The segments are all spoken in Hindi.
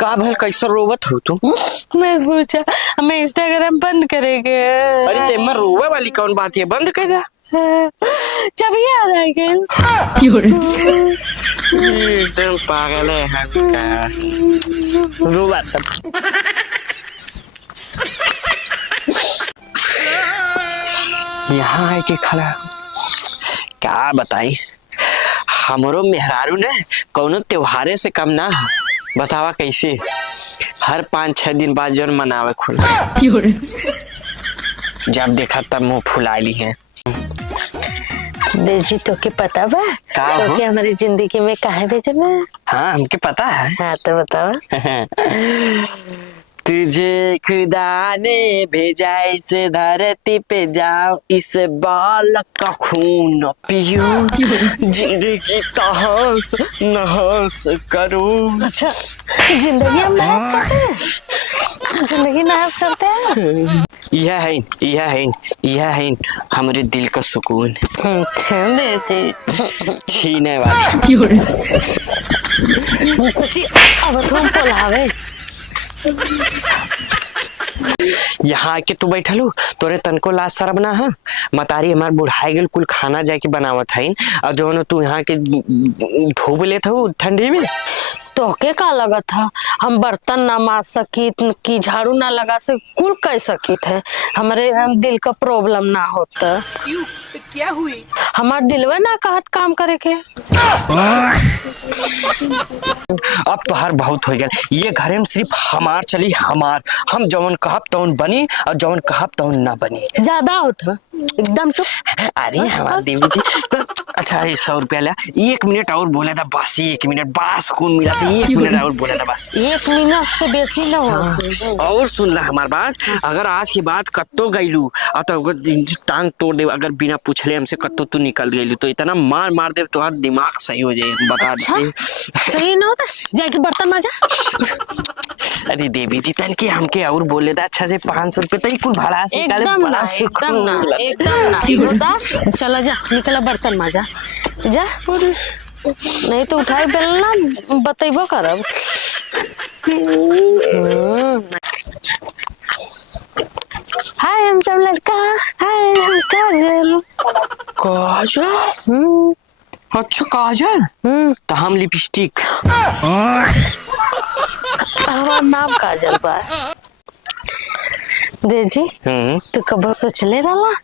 का भल कैसे रोवत हो तू? मैं सोचा हमें इंस्टाग्राम बंद करेंगे। अरे ते में रोवे वाली कौन बात है, बंद कर दे। जब याद आ गया एकदम पागल है हम का। रोवा तब यहाँ है कि खड़ा क्या बताई। हमरो मेहरारू ने कौनो त्योहारे से कम ना बतावा कैसे हर 5-6 दिन बाद जन मनावे खुल जब देखा तब मुंह फुलाली है। देजी तो के पता बा तो के हमारी जिंदगी में काहे भेजना? हाँ हमके पता है। हाँ तो बताओ। तुझे खुदा ने भेजा इस धरती पे, जाओ इस बालक का खून पियो, जिंदगी तहस नहस करो। अच्छा जिंदगी हम नाश करते हैं, जिंदगी नाश करते हैं। यह है हमारे दिल का सुकून छीने वाली। सच्ची अब तुम पोलावे यहाँ के तू बैठल हो, तोरे तनको लाज शरम ना है? मतारी हमार बुढ़ाई गेल कुल खाना जाके बनावत है और जो तू यहाँ के धूप लेत हो ठंडी में। तो के का लगा था हम बर्तन ना माज सकी कि झाड़ू ना लगा सक कुल कह सकी थे हमारे दिल का प्रॉब्लम ना होता। क्या हुई? हमार दिलवा ना कहत काम करे के। अब तो हर बहुत हो गया, ये घर में सिर्फ हमार चली, हमार हम जवन कहब तवन बनी और जवन कहब तवन ना बनी। ज्यादा होता एकदम चुप। अरे हमार देवी जी अच्छा 100 रुपया ला, 1 मिनट और बोला था बस, 1 मिनट बस कौन मिला था, 1 मिनट और बोला था बस। 1 मिनट से बेसी ना हो। हाँ। और सुन ला हमार बात, अगर आज के बाद कत्तो गईलू तो टांग तोड़ दे, अगर बिना पूछले हमसे कत्तो तू निकल गईलू तो इतना मार मार दे तो दिमाग सही हो जाए। बता दे सही ना होता जाके बर्तन माजा। अरे देवी जी तन के हमके और बोले था अच्छा से 500 रुपए तक कुल भाड़ा से निकाले। एकदम ना होता। चला जा निकला बर्तन माजा जा, नहीं तो उठाई बेलना बतेबो करब। हाय हम सब लड़का, हाय हम काजल। काजल? अच्छा काजल तो हम लिपस्टिक। हमारा नाम काजल बा। देव जी तू कब सोचले रहला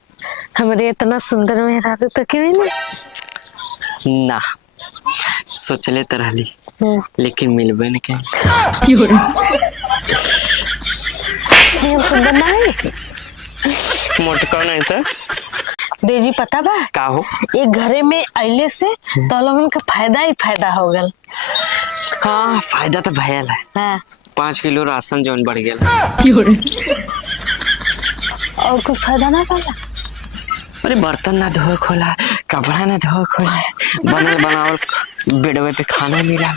हमारे इतना सुंदर मेहरारू तो क्यों ना सोचले तो रहली लेकिन मिलबे न के। हम सुंदर नहीं मोटका नहीं था। देजी पता बा का हो एक घरे में आइले से तो लोगन का फायदा ही फायदा हो गल। हाँ फायदा तो भयल है। हाँ 5 किलो राशन जौन बढ़ गया और कुछ फायदा ना पड़ा। अरे बर्तन ना धोए खोला, कपड़ा ना धोए खोला, बनल बनावल बेडवे पे खाना मिला।